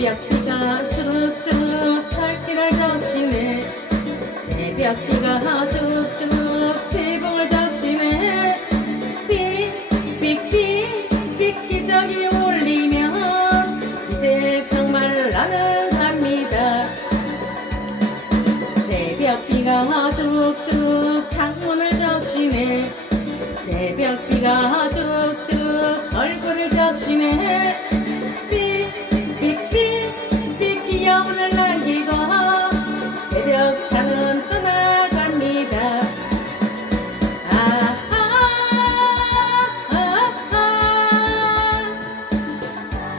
새벽비가 쭉쭉 철길을 적시네. 새벽비가 쭉쭉 지붕을 적시네. 삑삑삑 기적이 울리면 이제 정말 나는 갑니다. 새벽비가 쭉쭉 창문을 적시네. 새벽비가 쭉쭉 얼굴을 적시네. 기여운을 남기고 새벽차는 떠나갑니다.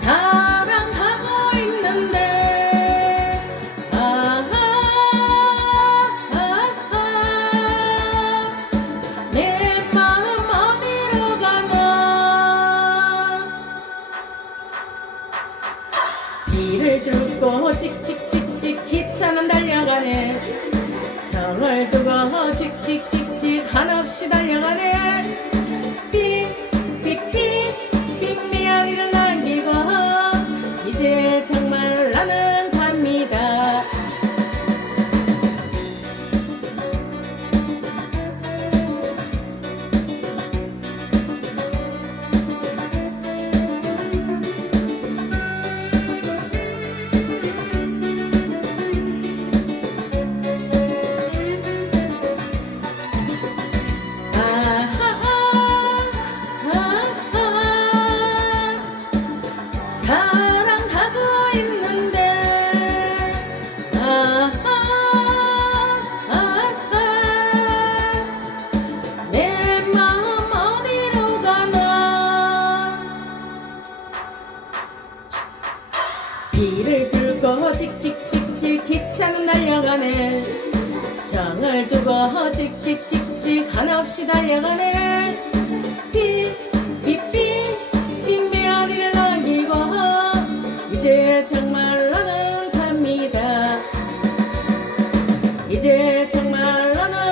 사랑하고 있는데 내 마음 어디로 가나. 비를 뚫고 찍찍찍찍 기차는 달려가네. 정을 두고 찍찍찍찍 한없이 달려가네. 삑삑삑 메아리를 남기고 이제 정말 나는 갑니다. 사랑하고 있는데 내 마음 어디로 가나. 비를 불고 찍찍찍찍 기차는 달려가네. 정을 두고 찍찍찍찍 한없이 달려가네. 삑삑삑 메아리를 남기고 이제 정말 나는 갑니다. 이제 정말 나는